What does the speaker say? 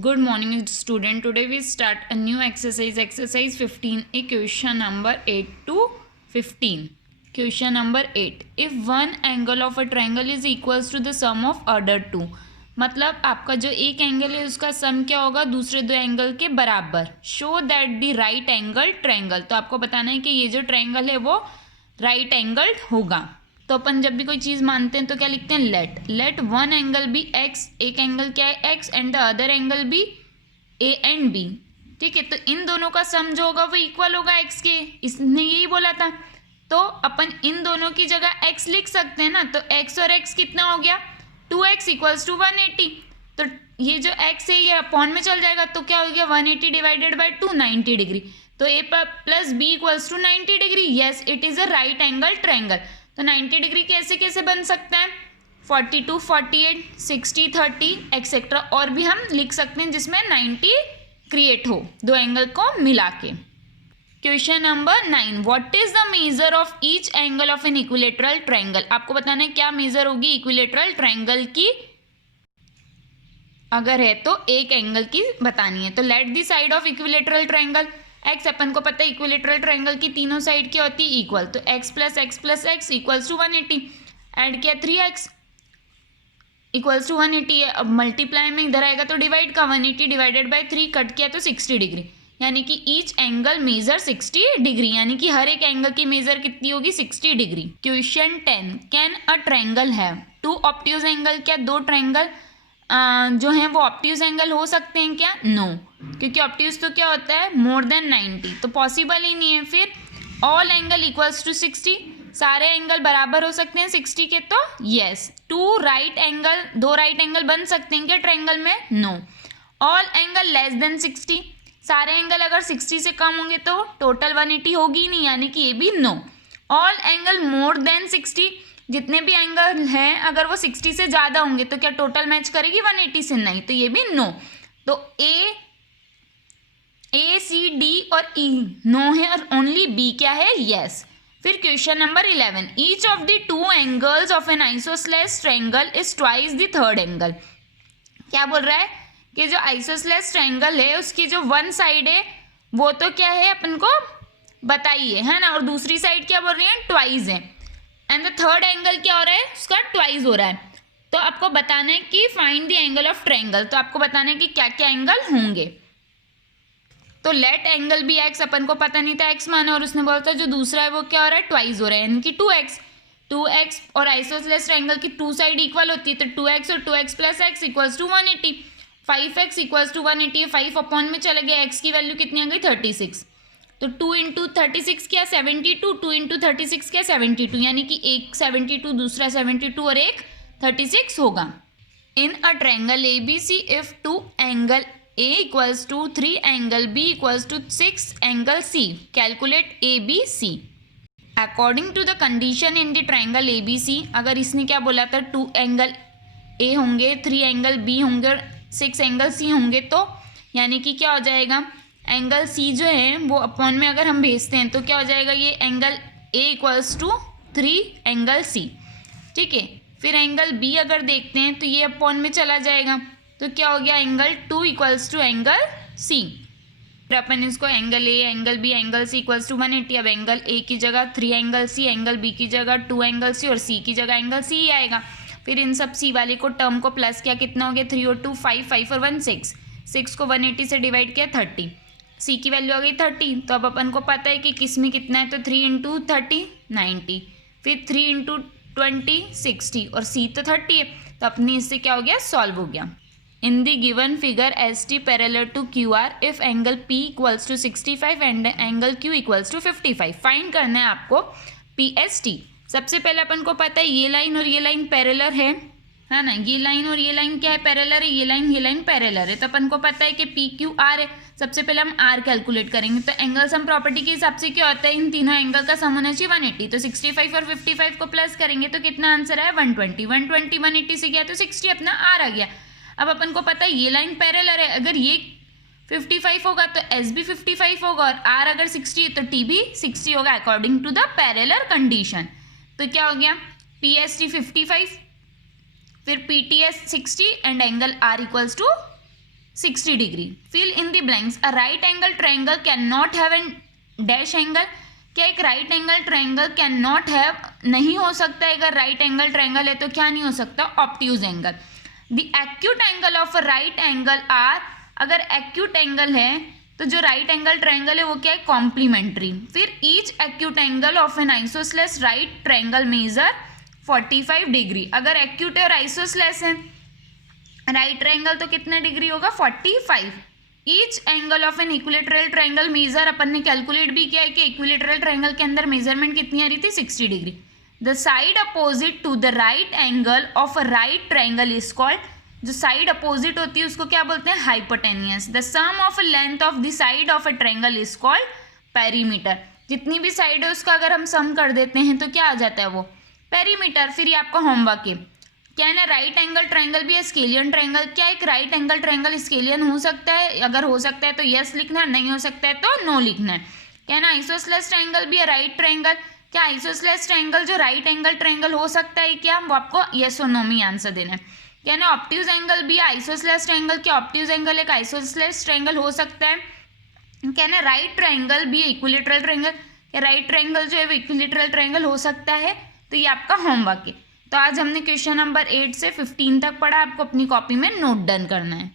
Good morning, student. Today we start a new exercise, exercise 15a, question number 8 to 15. Question number 8. If one angle of a triangle is equals to the sum of other two, मतलब आपका जो एक angle है उसका सम क्या होगा दूसरे दो एंगल के बराबर. Show that the right angle triangle, तो आपको बताना है कि ये जो ट्रायंगल है वो राइट एंगल्ड होगा. तो अपन जब भी कोई चीज़ मानते हैं तो क्या लिखते हैं, let one angle be x, एक एंगल क्या है x, and the other angle be a and b. ठीक है, तो इन दोनों का सम जो होगा वो इक्वल होगा एक्स के, इसने यही बोला था. तो अपन इन दोनों की जगह एक्स लिख सकते हैं ना, तो एक्स और एक्स कितना हो गया 2x इक्वल्स टू 180. तो ये जो x है ये अपॉन में चल जाएगा, तो क्या हो गया 180 डिवाइडेड बाई 2 90 डिग्री. तो a plus b equals to 90 degree. Yes, it is a right angle triangle. तो 90 डिग्री कैसे कैसे बन सकता है, 42 48 60 30 एक्सेट्रा, और भी हम लिख सकते हैं जिसमें 90 क्रिएट हो दो एंगल को मिला के. Question number 9. What is the measure of each angle of an equilateral triangle. आपको बताना है क्या मेजर होगी इक्विलेटरल ट्रायंगल की, अगर है तो एक एंगल की बतानी है. तो let the side of equilateral triangle X, अपन को पता है इक्विलेटरल ट्रायंगल की तीनों साइड क्या होती है इक्वल, तो x plus x equals to 180. Add किया 3x इक्वल्स टू 180 है. अब मल्टीप्लाई में इधर आएगा तो डिवाइड का 180 डिवाइडेड बाई 3 कट किया तो 60 डिग्री, यानी कि ईच एंगल मेजर 60 डिग्री, यानी कि हर एक एंगल की मेजर कितनी होगी 60 degree. Question 10. Can a triangle have two obtuse angle, क्या दो ट्रायंगल जो हैं वो ऑब्ट्यूज एंगल हो सकते हैं क्या, नो, क्योंकि ऑब्ट्यूज तो क्या होता है मोर देन 90, तो पॉसिबल ही नहीं है. फिर ऑल एंगल इक्वल्स टू 60, सारे एंगल बराबर हो सकते हैं 60 के, तो यस. टू राइट एंगल, दो राइट एंगल बन सकते हैं क्या ट्रायंगल में, no. All angle less than 60, सारे एंगल अगर 60 से कम होंगे तो टोटल 180 होगी ही नहीं, यानी कि ये भी no. All angle more than 60, जितने भी एंगल हैं अगर वो 60 से ज़्यादा होंगे तो क्या टोटल मैच करेगी 180 से, नहीं, तो ये भी नो. तो ए सी डी और ई नो है और ओनली बी क्या है, यस. फिर question number 11. Each of the two angles of an isosceles triangle is twice the third angle. क्या बोल रहा है कि जो आइसोसेलेस ट्रायंगल है उसकी जो वन साइड है वो तो क्या है अपन को बताइए, है ना, और दूसरी साइड क्या बोल रही है ट्वाइस है, एंड द थर्ड एंगल क्या हो रहा है उसका ट्वाइस हो रहा है. तो आपको बताना है कि find the angle of triangle, तो आपको बताना है कि क्या क्या एंगल होंगे. तो लेट एंगल बी एक्स, अपन को पता नहीं था एक्स माना, और उसने बोला था जो दूसरा है वो क्या हो रहा है ट्वाइस हो रहा है, यानी कि 2x. और आइसोसेलेस ट्रायंगल की टू साइड इक्वल होती है, तो 2x और 2x प्लस x equals to 180. 5x equals to 180, 5 upon में चले गए, x की वैल्यू कितनी आ गई 36. तो 2 इंटू 36 क्या 72, 2 इंटू 36 क्या 72, यानी कि एक 72 दूसरा 72 और एक 36 होगा. In a triangle A B C if two angle A equals to 3 angle B equals to 6 angle C, calculate A B C. According to the condition in the triangle A B C, अगर इसने क्या बोला था 2 angle A होंगे, 3 angle B होंगे और 6 angle सी होंगे, तो यानी कि क्या हो जाएगा एंगल सी जो है वो अपॉन में अगर हम भेजते हैं तो क्या हो जाएगा ये angle A equals to 3 angle c. ठीक है, फिर एंगल बी अगर देखते हैं तो ये अपॉन में चला जाएगा, तो क्या हो गया angle 2 equals to angle c. फिर अपन इसको angle a angle b angle c equals to 180. अब एंगल ए की जगह 3 एंगल सी, एंगल बी की जगह 2 एंगल सी और सी की जगह एंगल सी ही आएगा. फिर इन सब सी वाले को टर्म को प्लस किया, कितना हो गया 3 और 2 5, 5 और 1 6, 6 को 180 से डिवाइड किया 30, सी की वैल्यू आ गई 30. तो अब अपन को पता है कि किस में कितना है, तो 3 इंटू 30 90, फिर 3 इंटू 20 60 और सी तो 30 है, तो अपनी इससे क्या हो गया सॉल्व हो गया. In the given figure S T parallel to Q R if angle P equals to 65 and angle Q equals to 55. Find करना है आपको पी एस टी. सबसे पहले अपन को पता है ये लाइन और ये लाइन पैरेलल है ना, ये लाइन और ये लाइन क्या है पैरेलल है, ये लाइन पैरेलल है, तो अपन को पता है कि पी क्यू आर है. सबसे पहले हम आर कैलकुलेट करेंगे, तो एंगल सम प्रॉपर्टी के हिसाब से क्या होता है इन तीनों एंगल का सम होना चाहिए 180. तो 65 और 55 को प्लस करेंगे तो कितना आंसर है 120. 180 से गया तो 60 अपना आर आ गया. अब अपन को पता है ये लाइन पैरेलल है, अगर ये 55 होगा तो एस भी 55 होगा और आर अगर 60 है तो टी भी 60 होगा according to the parallel condition. तो क्या हो गया पी एस टी 55, फिर P T S 60 and angle R equals to 60 degree. Fill in the blanks. A right angle triangle can not have an dash angle. क्या एक right angle triangle can not have, नहीं हो सकता है, अगर right angle triangle है तो क्या नहीं हो सकता, obtuse angle. The acute angle of a right angle are, अगर एक्यूट एंगल है तो जो राइट एंगल ट्रायंगल है वो क्या है, कॉम्प्लीमेंट्री। फिर each acute angle of an isosceles right triangle measure 45 degree. अगर एक्यूट है और आइसोसेलेस है राइट ट्रायंगल तो कितने डिग्री होगा, 45। Each angle of an equilateral triangle measure, अपन ने कैलकुलेट भी किया है कि इक्विलेटरल ट्रायंगल के अंदर मेजरमेंट कितनी आ रही थी, 60 degree. The side opposite to the right angle of a right triangle is called, जो साइड अपोजिट होती है उसको क्या बोलते हैं, hypotenuse. The sum of length of the side of a triangle is called perimeter. जितनी भी साइड है उसका अगर हम सम कर देते हैं तो क्या आ जाता है, वो पेरीमीटर। फिर ये आपका होमवर्क है, क्या है ना, राइट एंगल ट्रायंगल भी है, स्केलियन ट्रायंगल। क्या एक राइट एंगल ट्रायंगल स्केलियन हो सकता है, अगर हो सकता है तो यस लिखना है, नहीं हो सकता है तो नो लिखना है। क्या है ना, आइसोसेलेस ट्रायंगल भी है राइट ट्रायंगल। क्या आइसोसेलेस ट्रायंगल जो राइट एंगल ट्रायंगल हो सकता है क्या, वो आपको यस और नो में आंसर देना है। क्या ना, ऑब्ट्यूज एंगल भी आइसोसेलेस ट्रायंगल, क्या ऑब्ट्यूज एंगल एक आइसोसेलेस ट्रायंगल हो सकता है। क्या ना, राइट ट्रायंगल भी इक्विलेटरल ट्रायंगल, क्या राइट ट्रायंगल जो है वो इक्विलेटरल ट्रायंगल हो सकता है। तो ये आपका होमवर्क है। तो आज हमने क्वेश्चन नंबर 8 से 15 तक पढ़ा, आपको अपनी कॉपी में नोट डन करना है।